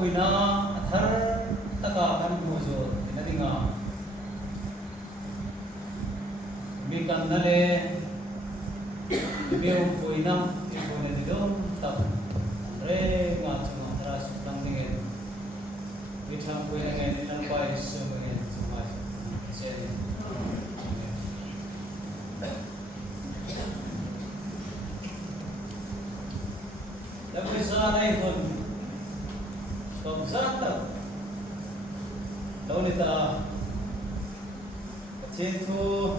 puina athar taka kan bujo tinadinga mi kan nale mi puina puina didom tak re nga chuma tras lang dingin Thingchom puina ngen nang bai sumgen chuma chen Tapi sana ikut komsata, lalu kita cintu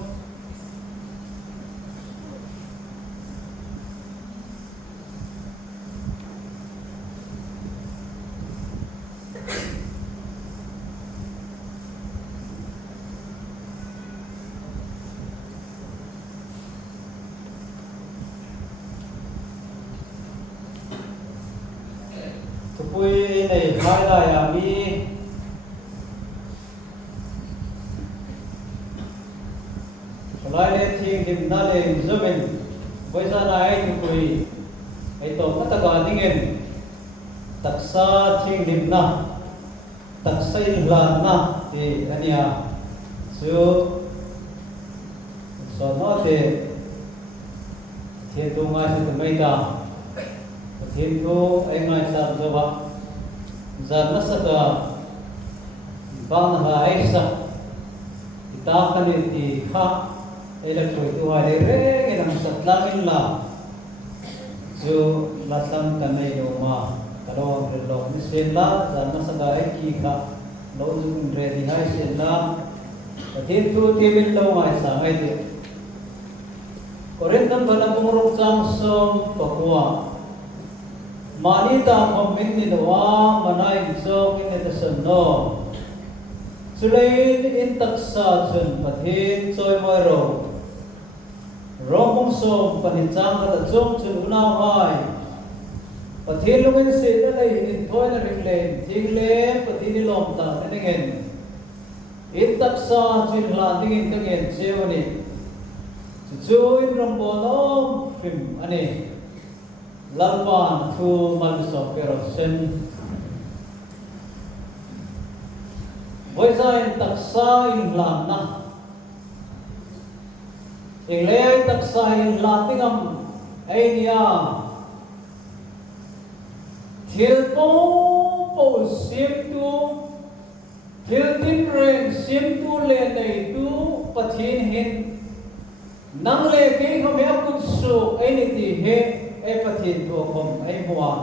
Tupui này khai lại à mi lại lên thiên kim na lên giúp mình với gia này tupui ấy tổ các tất cả những người Taksa thiên kim na Taksa Inhlân na thì anh ya chú số nó thì thiên tu ngay từ mấy ta thiên thu anh ngay sao cho bạn giờ nó sẽ là ban hai sa kita kan di kha electric tu hai re cái năng sat la in la jo la sam kan nei do ma kalo re lo ni sen la giờ nó sẽ là ki kha lo ju re di hai sen la thiên thu ti min lo mai sa ngai ti koren kan bana pumuruk chang som pakwa Manita komen ni doa manai so kini tersenno. Selain in taksa chen pathin choi moi ro. Romong som panichang kata chong chen unau hai. Pathin lungin se na lai in thoi na ringlen thing le pathin ni lom ta na ngen. In taksa chen la dingin ka ngen chewani. Chuin rombolom phim ani. Lalpan thu malsok kerosen với giai Taksa Inhlân na Inhlân Taksa Inhlân tiếng âm Ania thiếu bố xiêm tu thiếu tin rèn xiêm tu lên đầy tu pathin hin năng lệ cái không biết cũng số ấy thì hết Epathin tu kom ai mua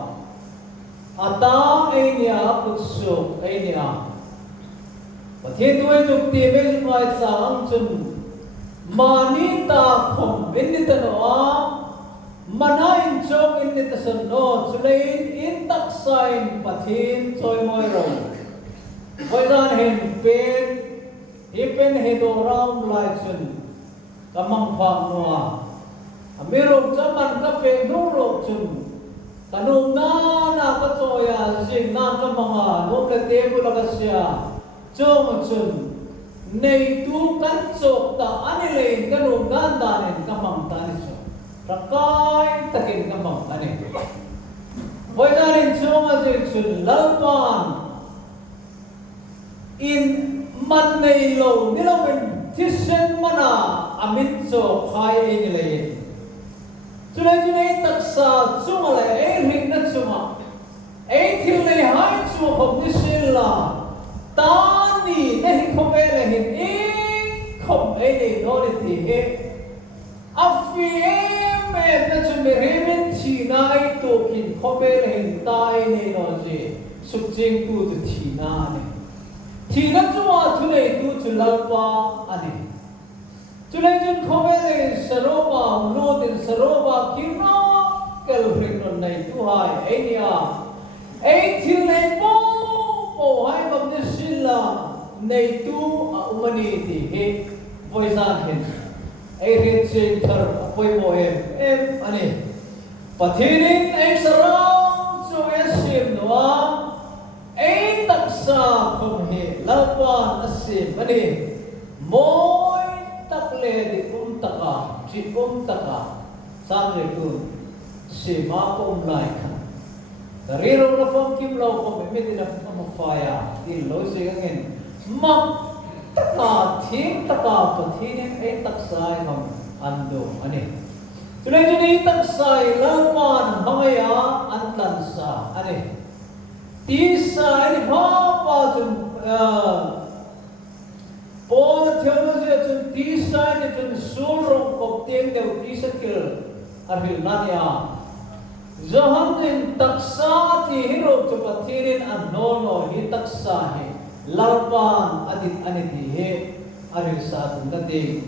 ata ai nia putsu ai nia pathin tu ai tuk ti be mai sang chun mani ta kom inni ta no manain chok inni ta san no chulain in taksain pathin choi moi ro voi dan hen pen hipen he do ram lai chun kamang phang noa Amirong zaman kape nurok chun kanung na katoya sing na kamanga nung lete mo lagasya chong chun nei tu kan chok ta anilein kanung gandanin kamang tanis rakai takin kamang ani boy darin chong chun lalpan in man nei lo nilomin tisen mana amit chok khai inilein Chulai taksa chuma le ai ring na chuma ai thil le hai chuma khom ni sil la ta ni na hi khom e le hin e khom ai le no le ti he afi me na chum me re men thi na ai to kin khom e le hin ta ai ne no je suk jing tu tu thi na ne thi na chuma chulai tu chulal pa ani Chulai jun khomere saroba nodin saroba kino kelfring non nei tu hai enia ei thil nei po hai bam ni silla nei tu a umani ti he voizan hin ei rin chen thar apoi mo em ani pathinin ei sarong chu esim noa ei taksa khom he lalpan asim ani moi takle di taka chi taka sang le tu si ma lai kha dari rong la phong kim lo ko me ti na ma faya ti lo se ngin mak taka thim taka pathin ai taksa ngam ando ani tunai taksa lalpan bangaya antlansa ani tisa ani bapa chun Paul theology chun tisa ani chun surong kopteng deu tisa kil arhil nanya Johanin taksa ti hiro chu pathirin anono hi taksa he lalpan adit aniti he arhil sa tum dati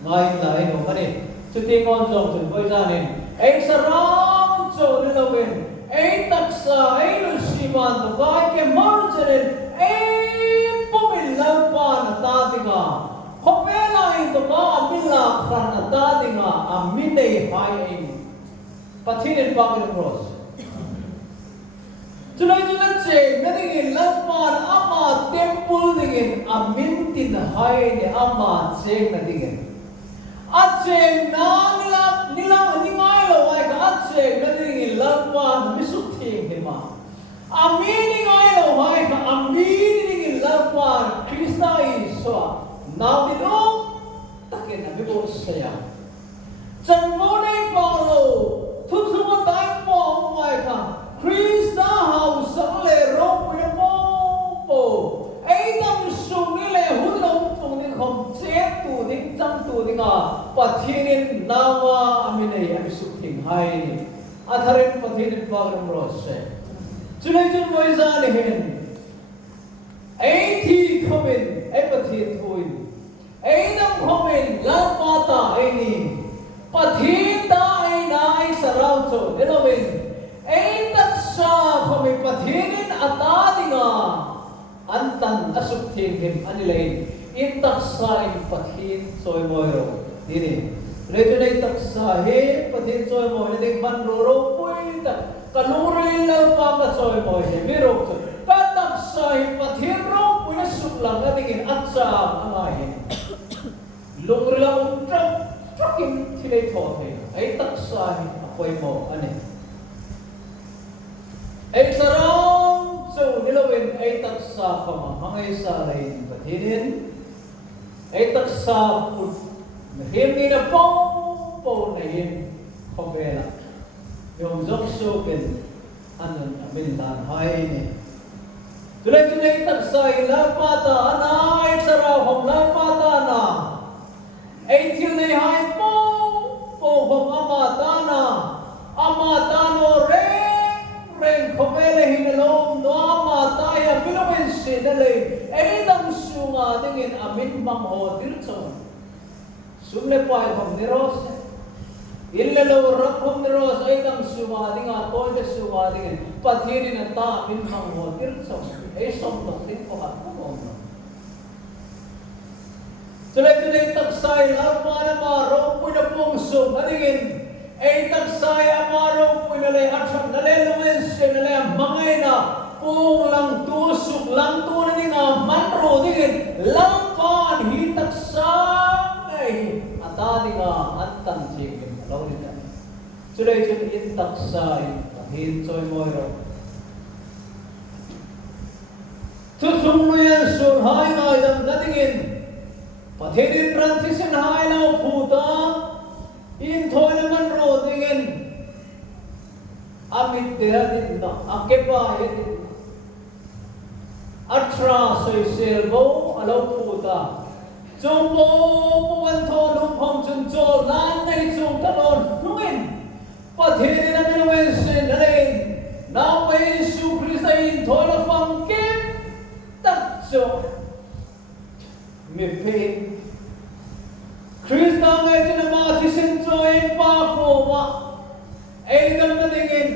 ngai lai no ani chuting on jong chun boi janin ei sarang chu ni lawin ei taksa ei lu siman to kai ke mar cheren ei pomil lalpan ta dinga khopela in to ma amilla khran ta dinga amine hai ei pathirin pagin cross Tulay che ngani lalpan ama temple dingin amintin hai ni ama cheng na dingin acheng na nila ningai lo ai ka acheng na dingin lalpan misuk thing ni ma amini ngai lo ai ka amini dingin lalpan Krista iso now di no takin na bibo saya chanmo nei palo thu thu dai mo ai ka Krista house le ro pe po ai dam sung ni le hun lo tung ni khom che tu ding chang tu ding a pathinin nawa amine ami suk thing hai ni atharin pathinin pagram ro se chulai chun moi za le hen ai thi khomin ai pathin thuin ai dam khomin la pata ai ni pathin ta ai na ai sarau cho elovin ei taksa khomi pathinin atadinga antan asuk thingim anilei in taksa in pathin soi moiro dini lejonei taksa he pathin soi moi ding man ro pui ta kaluri la pa ka soi moi he mirok ka taksa hi pathin ro pui na suklang adingin atsa angai lungri la trakim thilei tho thei ei taksa hi apoi mo ane ai sarang so nilawin ai taksa kama mangai sa lain pathinin ai taksa put him ni na po na yin khobela yong jok so ken anan amin dan hai ni tulai taksa ila pata ana ai sara hom la pata na ai thil nei hai po hom ama tano Ren khopele hinalom no ama taya bilomen se dale edam sunga dingin amin bang ho dirchon sumle pai hom niros ille lo rak hom niros edam sunga dinga toide sunga dingin pathirin ta amin bang ho dirchon e som to tin ko hat ko no chule taksai lalpana ma ro puina pong sum adingin ei taksai amaro puinale atham nale lumen se nale mangai na pung lang tu suk lang tu ni nga manro dingin lalpan hi taksa ei ata dinga antan chegin lawin na chulai chun in taksai hin choi moiro chu sumluyan sur hai ngai dam nadingin pathinin transition hai lo phuta in thoi na man ro dingin amit dera din na akepa hedin atra soi sel bo alo phuta chombo puan tho lum phom chun cho lan nei chung talon nuin pathin na mewen sen len na pe su krista in thoi na pham kem tak cho me pe Krista ngai tin ma thisin choi pa ko wa ei dam na dingin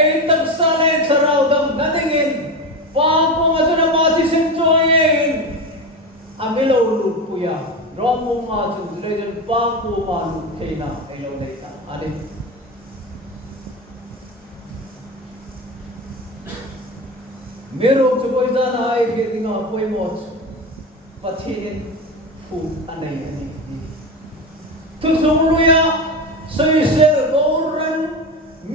ei taksa le charau dam na dingin pa ko ma tin ma thisin choi in amilo lu puya rom mo ma chu le jan pa ko ma lu theina ei lo dei ta ade mero chu boi dan ai he dinga poi mo pathin fu anai ani tu sumluya soi sel boran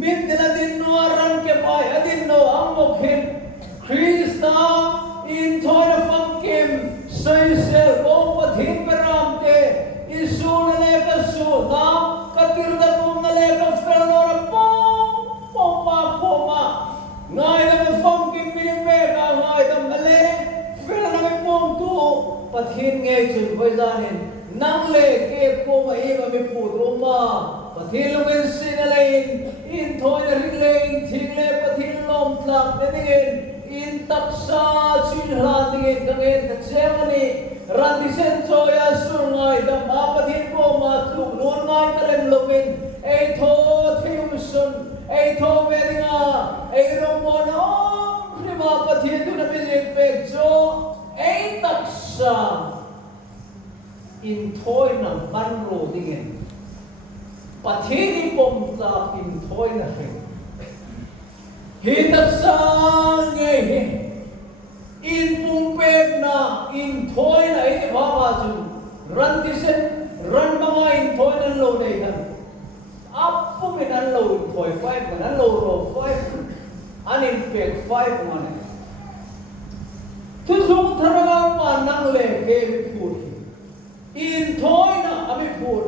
mit nila din no ran ke pai adin no amok hin Krista in thoina phang kim sai se bo pathin param te isu na le ka su na katir da pum na le ka fel no ra poma ngai da phang kim mi me ka ngai da le fel na me pom tu pathin nge chun voi janin nang le ke ko mai ba mi pu ro ma pathin lo men sin le in thoina ring le thing le pathin lom tlak ne dingin in taksa chin hla dingin kangen ta chemani Randisen joya sungai da mapathin po ma tu nun ngai talem lovin ei tho thium sun ei tho vedinga ei romona ni mapathin tu na bijek pek jo ei taksa in thoi na man ro dingin pathini pom ta in thoi na he hi taksa nge he in pumpek na in thoi na ite baba chu ran tisen ran mama in thoi na lo nei kan appu men an lo in thoi 5 kan an lo ro 5 an in pek 5 man tu sung tharaga pa nang le ke mi phur in thoi na ami phur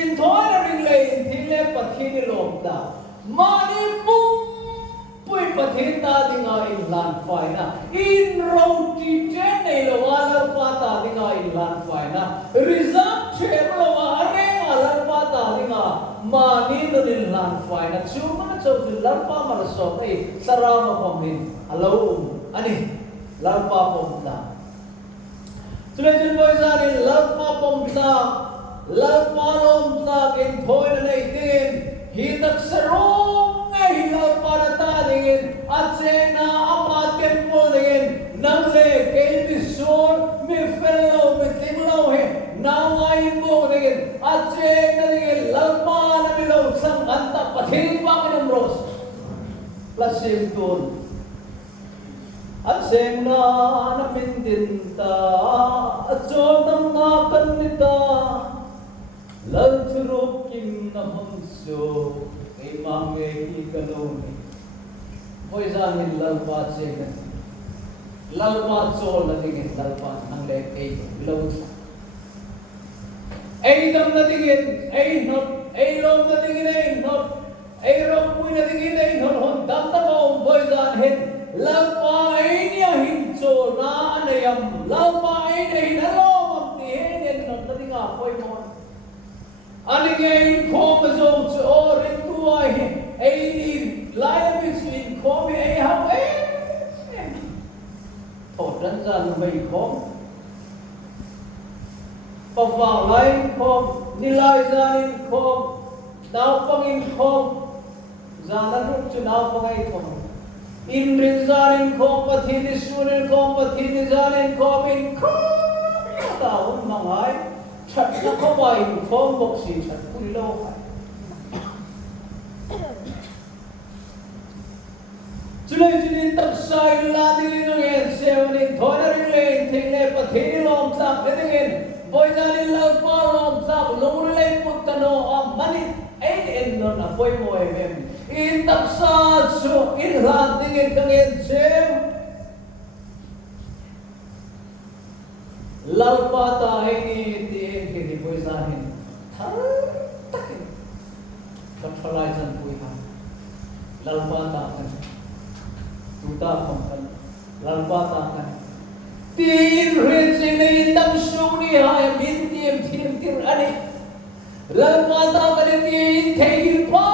in thoi na ring le in thing le pathin ni lom ta mani pum pui pathin ta dinga in lan fai na in roti chen nei lo ala pa ta dinga in lan fai na result chen lo are ala pa ta dinga mani no in lan fai na chu ma cho chu lan pa ma so ei sara ma pom hin alo ani lan pa pom ta chule chen boy sa ni lan pa pom ta lan pa lom ta in thoi na nei tin hi tak saro ngai lo pa ta dingin achena ama tempo dingin nang le ke mi sol mi fellow mi tinglo he now I mo dingin achena dingin lalpa na mi lo sang anta pathil pa kinam ros plasim ton achena na min din ta achol nam na kan ni ta lal thurop kim na hom so imam me ki kanoni voi za ni lalpa che kan lalpa chol na dingin lalpa nang le ei lo ei dam na dingin ei not ei lom na dingin ei not ei rom pui na dingin ei not hon dam ta bom voi za hen lalpa ei nia hin cho na anayam lalpa ei nei na lo am ti hen en not na dinga poi mon aninge in khom zo cho rin tu ai ei ni lai bi in khom ei hau ei thot ran gian mai khom pa vào lai khom ni lai gian in khom dau pang in khom gian na ruk chu dau pang ai khom in rin gian in khom pathi ni sun in khom pathi ni gian in khom in khom ta un mang ai chặt nó có vài phong bộc sĩ chặt cùi lâu phải cho nên tập sai là đi nó nghe xem nên thôi nó đi lên thì này bắt thế lom sạc thế nghe voi ra đi lâu qua lom sạc lâu lên một cái nó mani ấy em nó là voi mồi em in tập sa số in làm thì nghe cái nghe xem lalpa ta hai ni ti ke di voi za hin thar tak ka thalai jan pui ha lalpa ta kan tu ta khom kan lalpa ta kan tin re che nei tam su ni ha min tiam thim tir ani lalpa ta kan ti thei pa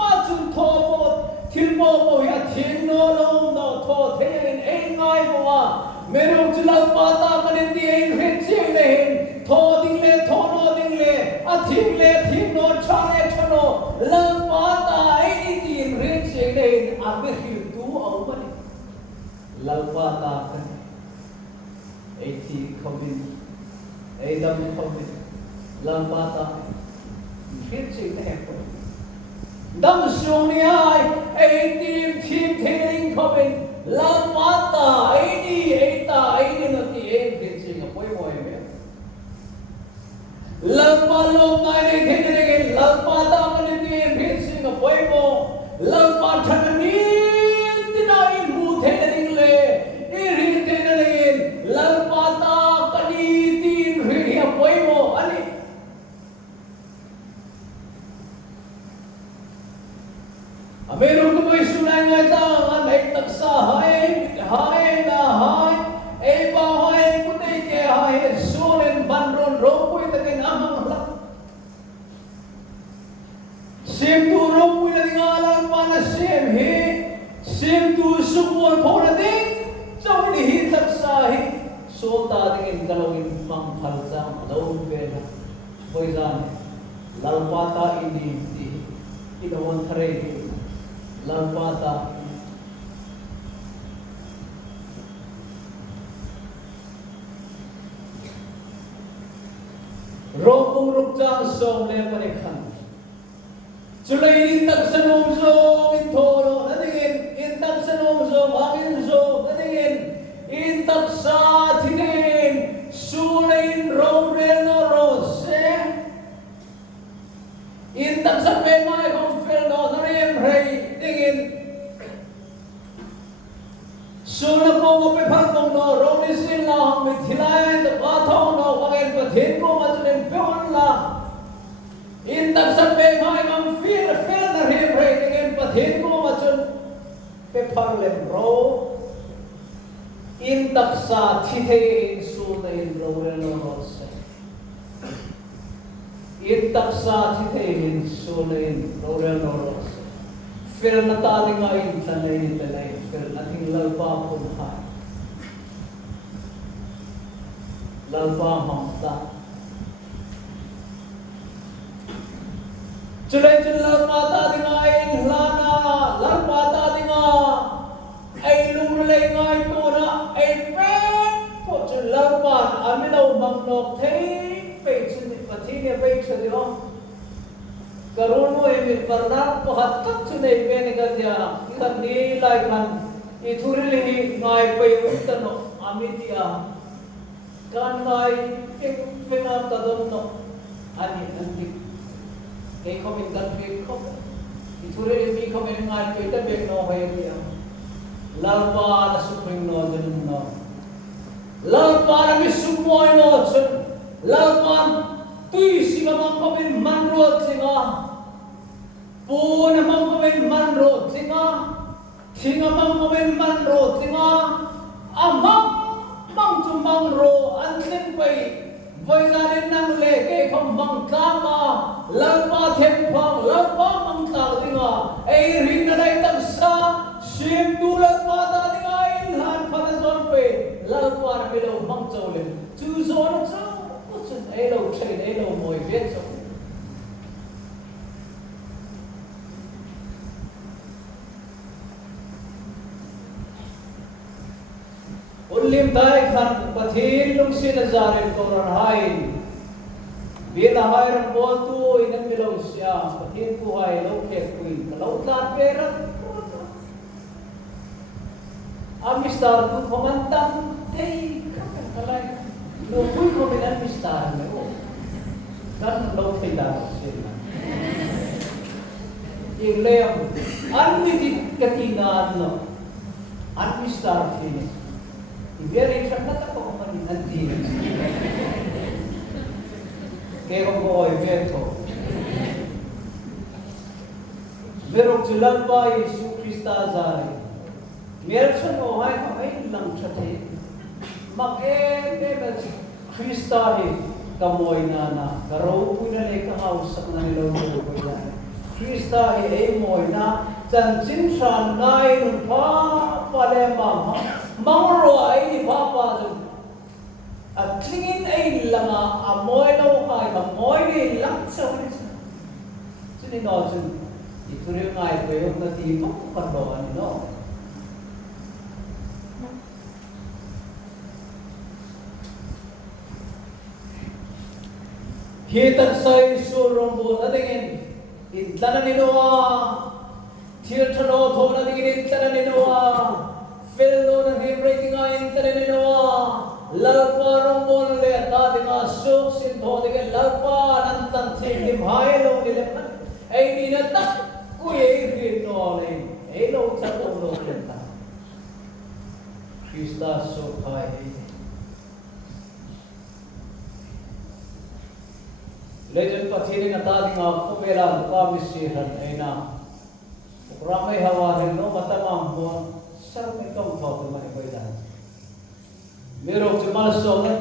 pa chun tho mo thil mo mo ya thin no lo no tho thein ei ngai mo Merong chulal pata kani tieng red cheng le tho ding le tho no ding le a thing no cha le thano lam pata ai ni tieng red cheng le a be hil tu au mani lal pata kan ai thi khomin ai dam khomin lam pata red cheng le ko dam sung ni ai tim thing khomin lam pata ai ni ta ai ni na ti ek din sing poi moi me lam pa lo nai ne the ne lam pa ta ka ni ti ek din sing quay mo lalpa thằng ni tin ai mu thế là đình lệ iri thế là đình lalpa ta kani tin ri hiệp quay mo anh Meron ko may sulay nga ito, ang may taksa, hai na hai, ay ba hai, putay kaya hai, sulen, bandron, ropoy, tagin amang halak. Sim tu ropoy na tingalang pa na sim, sim tu subuan po na din, so hindi taksa, so tatingin kalawin pang halsang, alawin pera, boy zane, lalpata hindi, inawan taray, lalpata ropung rukjang song le panikhan chulay intak sanom song intoro natingin intak sanom song angin song natingin intak sa tingin sulayin rowrel no rose intak sa pemay kong fel no nariyem rey tingin suna ko mapipagpong no ronisin lang mithilay at patong no pangin pathin ko matunin piyon lang intak sa pemay kong fel nariyem rey tingin pathin ko matun piparlem ro intak sa titein sunayin rowrel no rose intak sa titein sunayin rowrel no rose Fir na tali nga intanay fir nating lalpa pun hai lalpa mamta chulay lalpa tali nga inhlana lalpa tali nga ay lumulay nga ito na ay pen po chul lalpa aminaw mangnok tay pe chuni patini pe chuni Karun mo emir parnak pahatak chunay penigan dia ikan nilai kan iturihi ngai payutano amitia kan ngai fena tadonno ani antik kay komen kan ko iturihi mi komen ngai payta beno hoya lalpa na supring no junno lalpa na misumoy no chun lalpa tui singa mang komen manro singa po na mang komen manro singa singa mang komen manro singa amang mang tumang ro anten pai voi ra đến năng lệ ke không mang kama lalpa thêm phang lalpa mang ta singa ai rin na dai tam sa sim tu lalpa ta singa Inhlân phana zon pe lalpa na bilo mang chau le chu zon chau ấy đâu chơi đấy đâu ngồi viết rồi ulim tai khan pathin lung sin azarin koran hai bila hai ram bol tu inan milau sia pathin tu hai lo kes kuin lo tan perat amistar tu komandang hey kalai lo pui ko binan mistar me o kan lo thei da se ilem an mi dit katina no an mistar thini very chanda ta ko man an di ke ko boy veto merok julan ba Yesu Krista zai merchon o hai ka ai lang chathe Makin dia Krista ni kamoy na karo pun na le kahau sak na nilo mo ko ya Krista ai moy na chan chin san nai nun pa pale ma mangro ai ni pa pa jun at tingin ai langa amoy no kai ka moy ni lak sa ni chini no chun ituri ngai ko yo na ti to pa do ani no Hitak say surong bo natingin Inhlân ninoa Thingchom tho natingin Inhlân ninoa Felno na himray nga Inhlân ninoa lalpa rong bo le ta tinga sok sin tho tingin lalpa nantan thim hai lo ni le ai ni na tak cô ấy riêng nó lên ấy lâu chắc ông lâu lên ta Christa so khai lấy chân phát hiện người ta đi ngọc không về làm qua misi hẳn ấy na ramai hawa hel no mata mampu sar me kong thau tu mai koi dan mirok chumal so na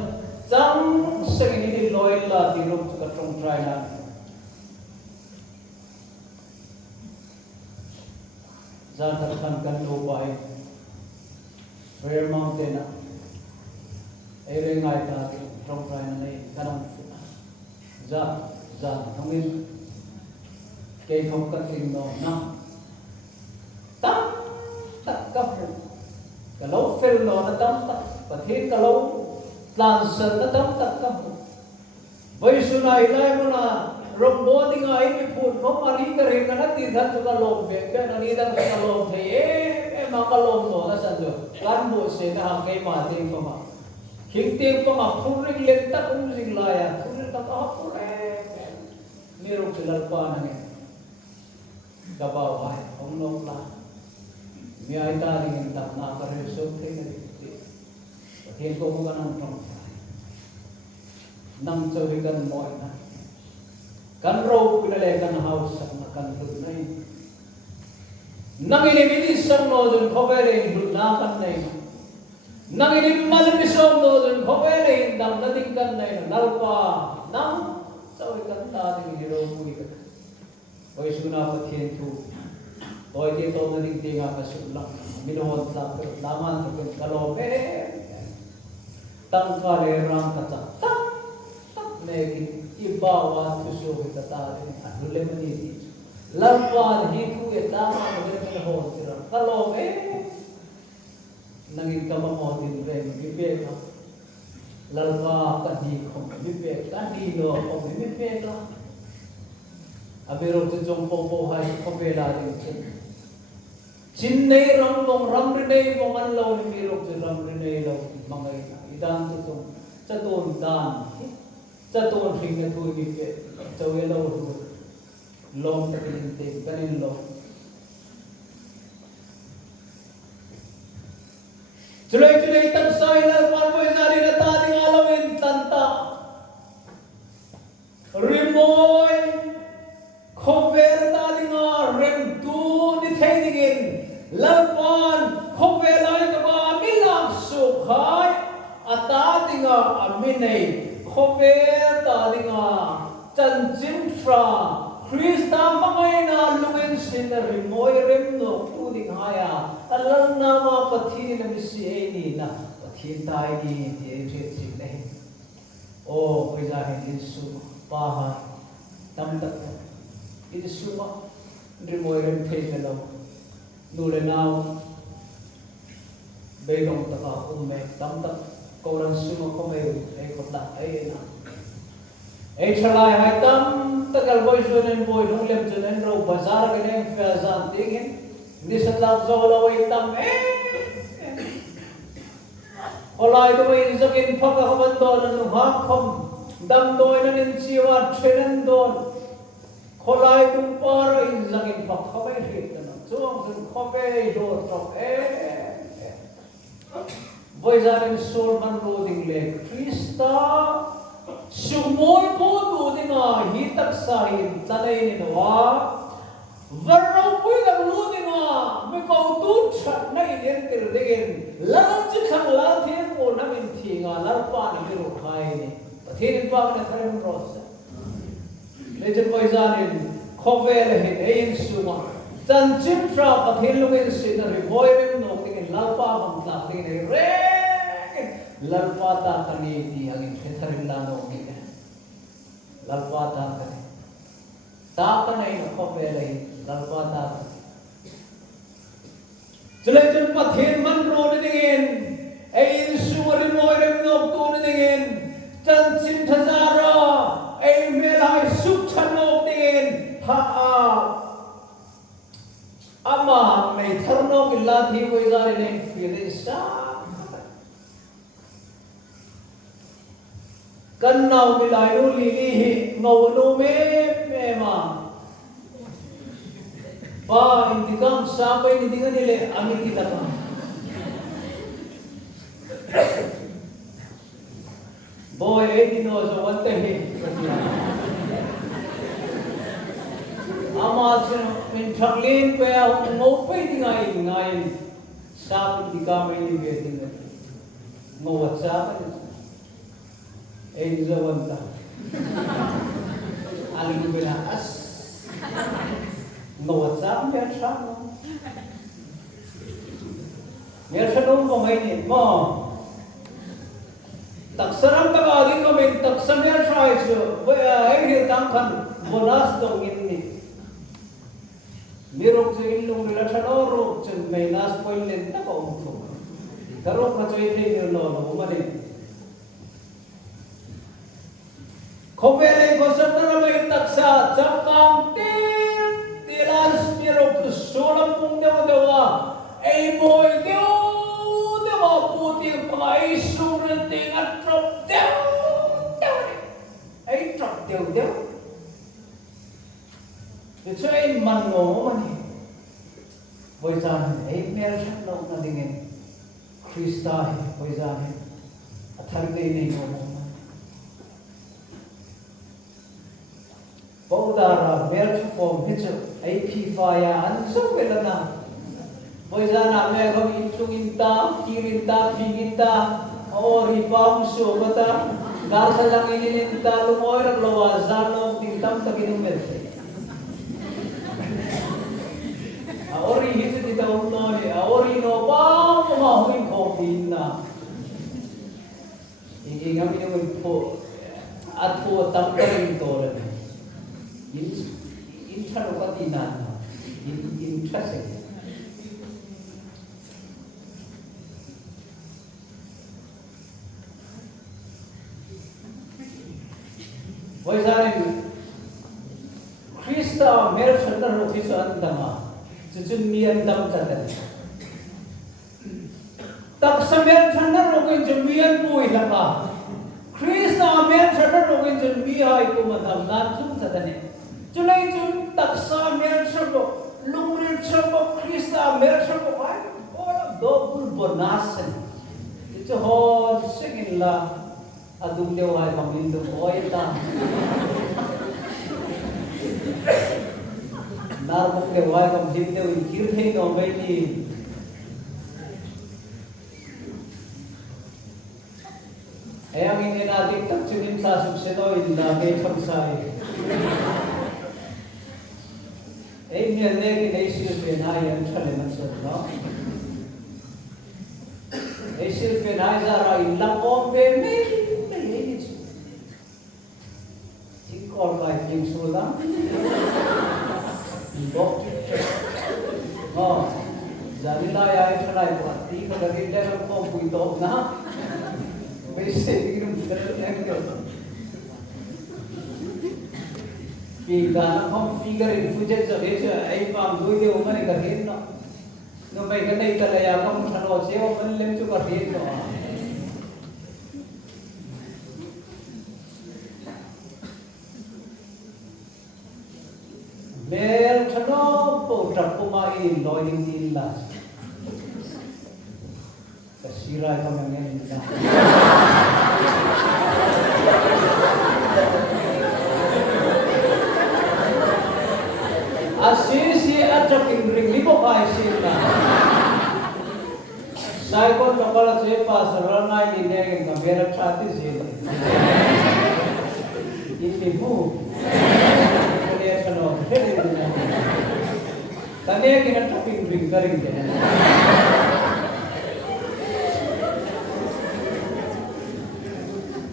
chang seng ni loyal la ti rom chu ka trong try na zan khan kan lo bai prayer mountain na ere ngai ta trong try na nei kanang za thongin ke không kan sing no na tam tak kapu kalau fel no na tam tak pathin kalau lancer na tam tak kapu vai sunai lai mana rombo dinga ai phun ko mari kare kana ti than chu ka lom be ke na ni dang ka lom the e ma ka lom no na san jo kan bo se na ha ke ma ting ko ma khing tim ko ma phun ring len tak um ring la ya phun tak ha pu le ni ro chilal pa na nge ka ba hai ong no la mi ai ta ring tak na ka re so the ni thiên ko ko nang trong nang cho vi kan moi na kan ro ku le kan house na kan lu nai nang ini mini sang no den ko ve le lu na kan nai nang ini mal mi som no den ko ve le dam na ding kan nai na pa nang cho vi kan ta ding ro ku ni ka oi su na pa thiên thu oi ti to na ding tinga ka su la mi no hon sa ko la man to kan ka lo ve tang ka le rang ka cha tak ne ki iba wa tu so ki ta ni anu le mani ti lamwa hi ku e ta ma ne ne ho ti ra ka lo e nangin ka ma mo din ve mi pe ka lalwa ka hi khom mi pe ka ni no ko mi pe ka abero tu jong po hai ko ve la din chin nei ram ri nei mo man lo ni mi ro tu ram ri nei lo mangai dan tu tum chaton dan chaton thing na thui ni ke chawe lo lom ta kin te kanin lo chulei tak sai la par boy zari na ta ding alamin tanta rimoy khover ta ding rem tu ni thei dingin lalpan khover lai ka ba milam su khai ata dinga aminei khope ta dinga chan chim fra Krista mangai na lungin sinari moi rem no tu ding haya alal na ma pathini na misi e ni na pathin tai ni te the chim nei o koisa hin su pa ha tam tak it su ma ri moi rem thei na lo nu le naw be dong ta ka me tam tak cô đang suy một con mèo ấy còn đặt ấy na ấy trở lại hai tâm tất cả bồi cho nên bồi nông liêm cho nên rồi bazar cái này phải giảm tiếng ấy đi sát làm do lâu ấy tâm ấy còn lại tôi bây giờ cái phật các bạn đồn là nó không đâm đôi nó nên chiêu trên đồn còn lại tôi bỏ rồi giờ cái phật không phải thiệt nó chung không phải đồ trong ấy với gia đình sol man ro ding le Krista sumoi po tu ding a hi taksa hin tanai ni wa varro pui dang lu ding a me ko tu chat nai len tir ding la chi khang la the po na min thi nga la pa ni ro khai ni pathin pa na tharem ro sa le jen với gia đình khove le hin ein suma chan chim tra pathin lu in sin ri boy rem no ding la pa bang la ding re lalpata kani ti angin khetharin la no ki lalpata kani ta kanai no khope lai lalpata chule chun pathin man ro ni dingin ein suwari moirem no tu ni dingin chan chim thazara ei melai suk chano dingin ha ama nei tharno illa thi koi zari nei feeling sa kan nau milai lu li li hi ngau nu me me ma Pa intikam sampai ni dengan nilai amin kita pa. Boy ini no so what the heck. Ama min thaklin pe ngopai ngai sap intikam ini betin. Ngawat sap. Zawanta. Aling bilas. Ngawat sap mer sap. Mer sap mo ngayon mo. Taksaram tagagin kami taksa mer try so. Ay tangkan bolas dong ini. Mirok sa ilong nila chanoro sa may nas poilen na kaumpo. Karok na choy tayo no umanin. Kovele ko sa taramay taksa chakang tilas mirok to solam pong dawa ay boy dawa puti mga isurenting at drop ay drop It's a man no money. Boy zan ay meron siya na dingin. Krista boy zan athargay na mo. Baudara meron form hitch AP fire and so well na. Boy zan na meron itungin kirinta piginta or ipam so bata garsa lang inininta lumoy at lawazan ng tingtam taginong merse. Ori hit di daw no ori no pa mahuin ko na ingami ng po at po tamperin to rin in chalo katina in trase boy sarin Krista mer sandar office andama Jujun mian dam jatan. Taksa mer chandar rokin jumian pui lapa. Krista mer chandar rokin jumia iku madam natum jatan. Julai jun taksa mer chabo lumri chabo Krista mer chabo ay ora double bonus. Itu ho singin la adung dewa pamindo oita. Narmuk ke wai kam jinde ui kirthei no baini ayang ini nadik tak cungin sa subseno illa me chamsai ay niya ki naisil penai ang chale mansad no naisil penai zara illang om pe me tikor kai yung sulam jadi lah ya itu lah pasti kalau kita nak kau puitok na, mesti kirim terus yang itu. Kita nak kau figure in future jadi saya paham dulu dia umur ni kerjain no, nampai kena itu lah ya kau mungkin orang siapa umur lem tu kerjain no. Mer chano po trapuma in loining nila. Kasira ito mga nila. Asisi at traping ring libo kay sila. Saya ko kapala siya pa sa ranay ninegin na meron chati sila. Ini mo. Tanya kita topping drink करेंगे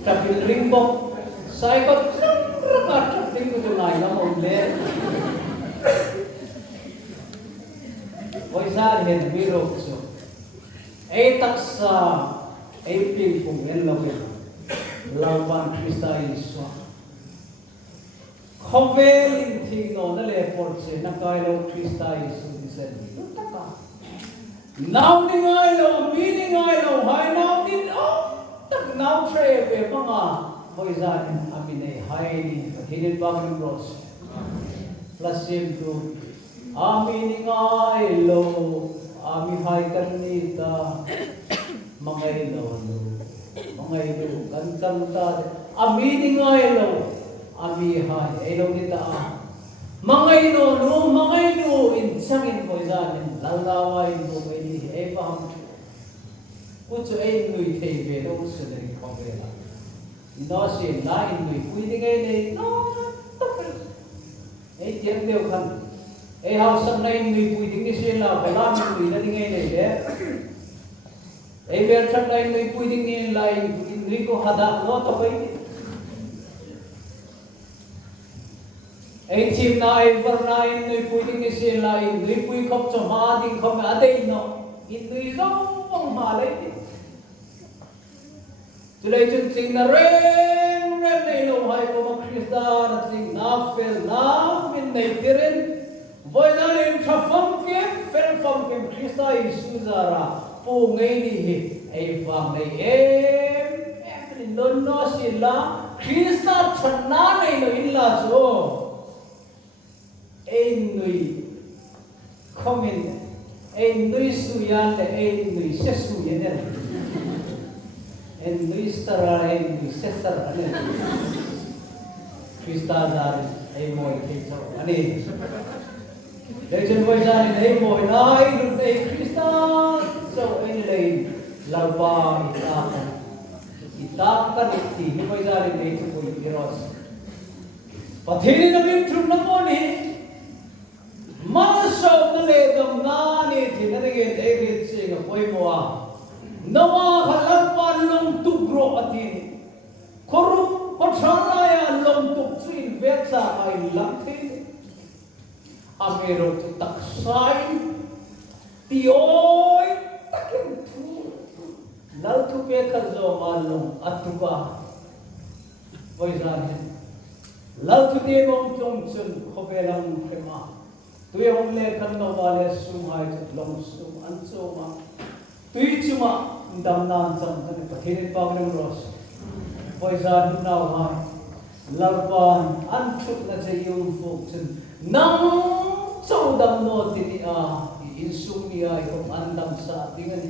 topping drink box saya को रखा topping को नाई ना मोले वैसा है बिरोक सो taksa ping pung loke lawan Krista Yesus Khovelin thino na le porche na kailo Krista Yesu disen taka now ning ailo meaning ailo hai now din tak now tre pe mga hoizan amine hai ni hinin bang bros plus sim to ami ni ngai lo ami hai kan ni ta mangai lo kan cham ta ami ni ngai lo ami hai ai lo ni ta mangai no in changin koi za in lalawai bo mai ni e pam ku chu ai nui thei ve lo su dei khom ve la nó sẽ lại người quy định cái này nó tất cả ấy tiếng đều khăn ấy học sang đây người quy định cái chuyện là phải làm người là đi ngay này đấy ấy bây sang đây người quy định cái lại người có hạt nó tập ấy ấy chim này vật này người quy định cái chuyện lại người quy không cho ma thì không ở đây nó người giống không mà lấy cho nên chương trình là rèn này lâu hay của một Christa là trình na phèn na min này tirin với na lên tháp phong kiếm Christa Giêsu ra phụ ngay đi ấy vàng này em nên nó chỉ là Christa chân na này nó in là số em người không em người suyan là em người sẽ suyan này en nuistara en nuisesar ane Krista zari ei moi Thingchom ane lejen voi zari ei moi nai lut ei Krista so en lei lalpa itakan itti hi voi zari nei tu koi iros pathini na min thum na moni ma so na le dam na ni thina de ge ei rit sing a koi moa nawa halampan long tugro atin korum patharaya long tuk trin vetsa ai lamthin amero taksai tioi takin thu lal thu pe khazo malong atuba voizan lal thu de mong chong chun khobelang khema tuye hong le kan no wale sum hai long sum an choma tui chuma dam nan cham kan pathirin pawnem ros poizan naw ha larpan an thut na chayum fuk chen nang chau dam no ti a in sum ni ai kom an dam sa dingan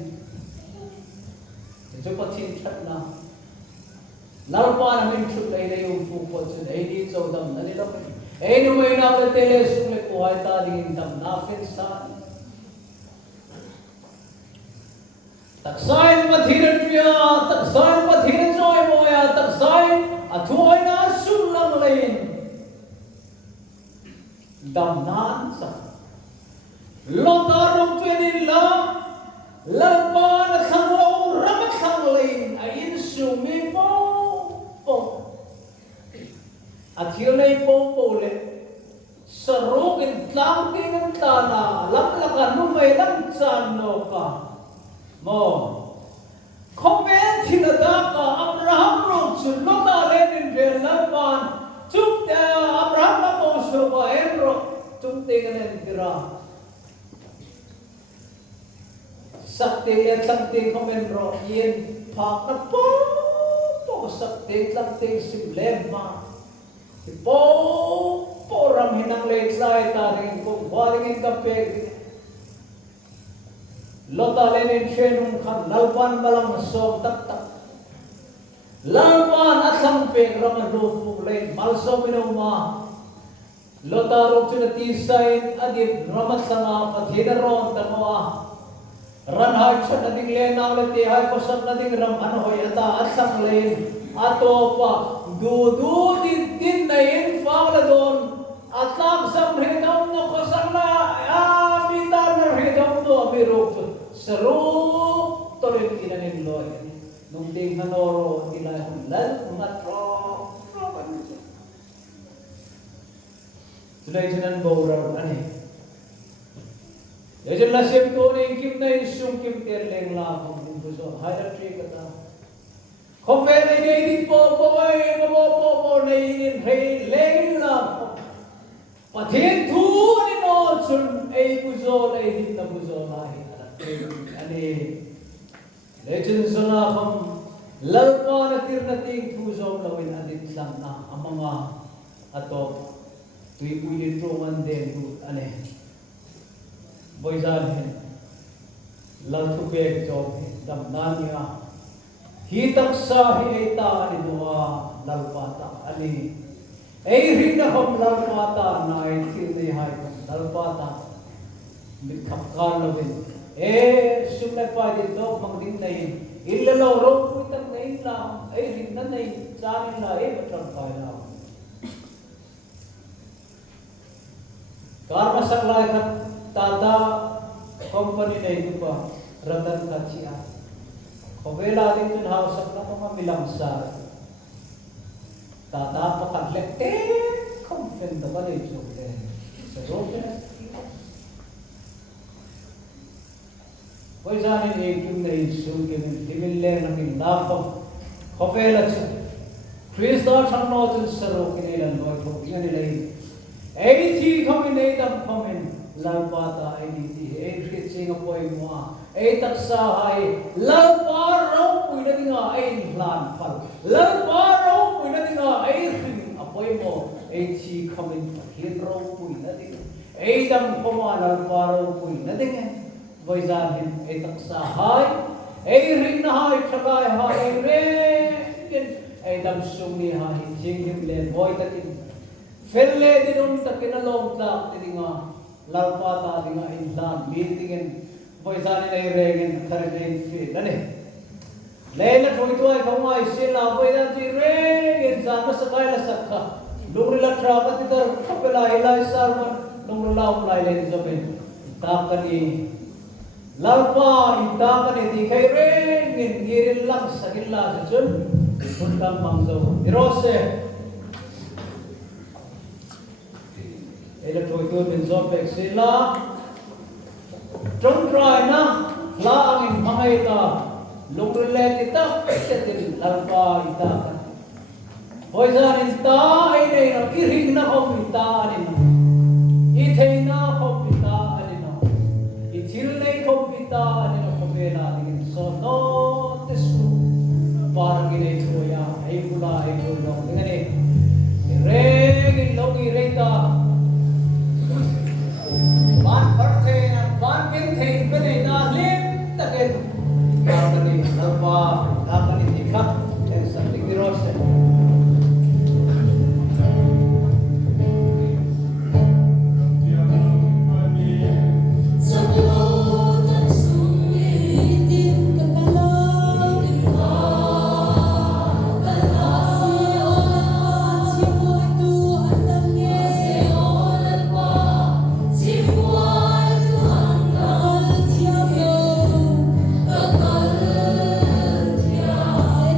chu pathin that na larpan min thut lai lai um fuk po chen ei ni chau dam na ni lo ei nu mai na le tele sum le ko ai ta ding dam na fen sa Taksain pathiran tuya, taksain pathiran joy moya, taksain athuai na sulang lain. Damnan sa. Lotarong tuyanin la, lalpa na thanglaw ramat thanglain, ayin sumi po. At hilay po le, sarugin tlamking ang tana, laklakan mo may langsan no ka. Mo comment hinada ka Abraham rong chun lo ta lên in về Lalpan chúc Abraham na mo so ba Hebro chúc te ganen tira sakte comment ro yen phak na po sakte simlem ma po ram hinang le sai ta ring ko waring ka pe Lota lenin shenung khan lalpan balang som tak lalpan asam pe ramadu len malso minuma lota rokchuna tisain adip ramat sanga pathina ron tamawa ran hai chat ading len nawlati hai kosam nading ram an hoi ata asam len atopa du din nain faula don atlak sam hedam no kosangna bitar na hedam do amirok seruk tolen kinanin loy nung ding hanoro tilay hulal matro tulay janan bawraw ani yajan lasem to ne kim na isum kim terleng la hum buzo hayra tri kata khofe nei nei din po nei in rei leng la pathen thu ni no chun ei buzo nei din na buzo lai ani legend zona kham lalpa na tirnating thu zom lawin adit lang na amanga atop tui puin tro man den du ane Bây giờ lần thứ về cho đầm nan nha hi taksa hi ta ni doa lalpata ani ei rinna hom lalpata nai thil nei hai lalpata mi khap kar lovin sumna pa di do mang din nei illa lo ro pu tak nei la ei rinna nei chan la ei batram pai la karma saklai khat tata company nei tu pa ratan kachia Kovela din tun house of mga milang sa tata pakat không phần da ba le chu le sa roke Koi jani ne kim nei su ke dimil le na min la pa Kovela chu Krista thang no chun sa roke ne lan noi tho yani le ei thi khom nei dam khomen lau pa ta ai di ti ei khit sing a poi mo ei taksa hai lau pa rau pui na dinga ei Inhlân phal lau pa rau pui na dinga ei ring a poi mo ei thi khamin hin rau pui na ding ei dam khoma lau pa rau pui na ding voi jan hin ei taksa hai ei ring na hai thakai hai ei re ei dam sung ni hai jing him le voi takin felle dinum takin along tlak dinga lau pa ta dinga Inhlân meeting Voi zani nei regen thare nei fi nane leila thoi toi khawai sila voi da ti regen zan ma sakai la sakha lungri la tra ka ti dar khapela ilai sarman lungri la ulai le zaben ta kani lalpa ita kani ti kai regen ngiril lak sakilla chun thundam mangzo irose ele thoi toi ben zon pek sila trong trai na la angin mangai ta lungrele kita setin lalpa ita kan hoi zanin ta ai nei na iring na hom ita ani na ithei na hom ita ani na ithil nei hom ita ani na khobela dingin so no tesu pargi nei thoya ai kula ai kula ngane regi logi reita ban parthe na ban bin thei cái này na lim taken ka kani lalpa ka kani dikhat en sakti girose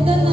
Then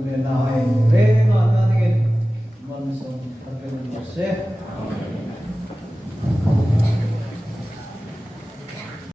우리 나의 레가 나에게 먼저 답변을 주세.